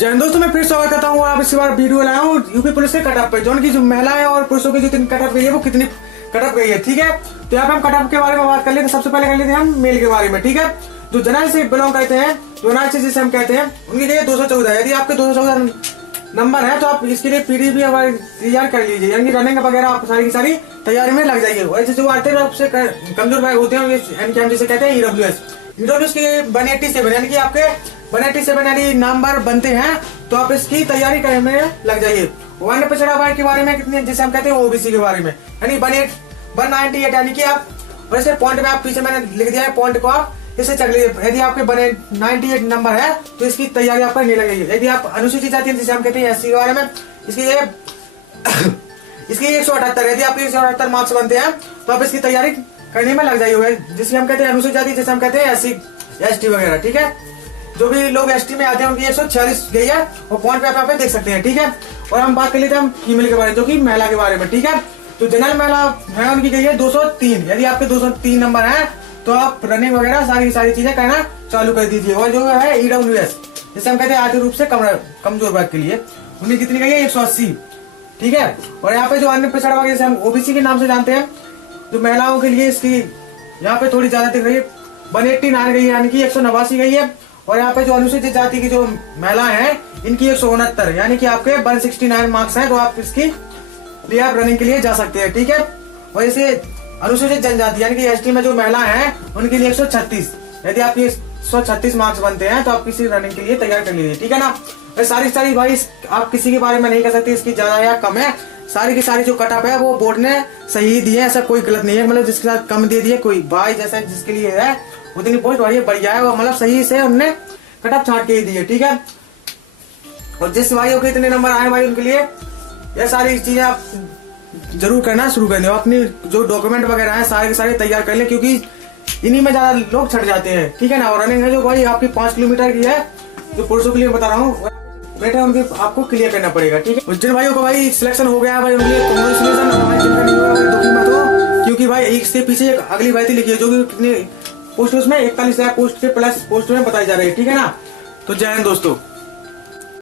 जय हिंद दोस्तों, मैं फिर स्वागत करता हूँ। आप इस बार वीडियो लाया हूँ यूपी पुलिस के कटअप पे, जो उनकी जो महिलाएं और पुरुषों की जो कटअप गई है वो कितनी कटअप गई है। ठीक है, तो यहाँ पे हम कटअप के बारे में बात कर लेते हैं। सबसे पहले कर लेते हैं हम मेल के बारे में। ठीक है, जो जनरल से बिलोंग करते हैं, जो जनरल से जिसे हम कहते हैं, उनकी गई है 214। यदि आपके 214 नंबर है तो आप इसके लिए पीडी भी तैयार कर लीजिए, यानी रनिंग वगैरह आप सारी की सारी तैयारी में लग जाइए। और जो आते हैं सबसे कमजोर भाई होते हैं, जिसे कहते हैं ईडब्ल्यूएस की 187, यानी कि आपके 187 यानी नंबर बनते हैं, तो आप इसकी तैयारी करने में लग जाइए। वन पिछड़ा वर्ग के बारे में कितने, जिसे हम कहते हैं ओबीसी के बारे में, यानी 198, यानी कि आप वैसे पॉइंट में आप पीछे मैंने लिख दिया है, पॉइंट को आप इसे चक लीजिए। यदि आपके 198 नंबर है तो इसकी तैयारी आप करने लगेगी। यदि आप अनुसूचित जाति जिसे हम कहते हैं एससी के बारे में, इसकी 178, यदि आपके 178 मार्क्स बनते हैं तो आप इसकी तैयारी करने में लग जाइए, जिसे हम कहते हैं अनुसूचित जाति, जिसे हम कहते हैं एससी एसटी वगैरह। ठीक है, जो भी लोग एसटी में आते हैं उनकी 146 गई है, वो पॉइंट पे आप यहाँ पे देख सकते हैं। ठीक है, और हम बात कर लेते हैं हम फीमेल के बारे में, जो कि महिला के बारे में। ठीक है, तो जनरल महिला है उनकी गई है 203। यदि आपके 203 नंबर है तो आप रनिंग वगैरह सारी चीजें करना चालू कर दीजिए। और जो है ईडब्ल्यूएस, जिसे हम कहते हैं आर्थिक रूप से कमजोर वर्ग के लिए, उन्हें कितनी गई है 180। ठीक है, और यहाँ पे जो अन्य पिछड़ा वर्ग जैसे हम ओबीसी के नाम से जानते हैं, जो महिलाओं के लिए इसकी यहाँ पे थोड़ी ज्यादा दिख रही है, 189 गई है, यानी कि 189 गई है। और यहाँ पे जो अनुसूचित जाति की जो महिलाएं हैं इनकी 169, यानी कि आपके 169 मार्क्स हैं, तो आप इसकी लिए आप रनिंग के लिए जा सकते हैं। ठीक है, और इसे अनुसूचित जनजाति यानी कि एसटी में जो महिलाएं हैं उनके लिए 136, यदि आपके 136 मार्क्स बनते हैं तो आप किसी रनिंग के लिए तैयार कर लीजिए। ठीक है ना, सारी भाई आप किसी के बारे में नहीं कर सकते इसकी ज्यादा या कम है। सारी की सारी जो कटअप है वो बोर्ड ने सही दी है, ऐसा कोई गलत नहीं है। मतलब जिसके साथ कम दे दिए कोई भाई जैसा जिसके लिए है उतनी बहुत बढ़िया है, वो मतलब सही से उनने कटअप छाट के ही दी है। ठीक है, और जिस भाइयों के इतने नंबर आए भाई उनके लिए ये सारी चीजें आप जरूर करना शुरू कर दें। अपनी जो डॉक्यूमेंट वगैरह है सारे के सारे तैयार कर लें, क्योंकि इन्हीं में ज्यादा लोग छट जाते हैं। ठीक है ना, और रनिंग है जो भाई आपकी 5 किलोमीटर की है, जो पुरुषों के लिए बता रहा हूँ बेटा, उनके आपको क्लियर करना पड़ेगा। ठीक है, जिन भाइयों को भाई सिलेक्शन हो गया भाई उनके लिए कांग्रेचुलेशन। जिनका नहीं हुआ दुखी मत हो, क्योंकि भाई इसके पीछे एक अगली भर्ती लिखी है जो कि कितने पोस्ट उसमें 41,000 पोस्ट के प्लस पोस्ट में बताई जा रही है। ठीक है ना, तो जय हिंद दोस्तों।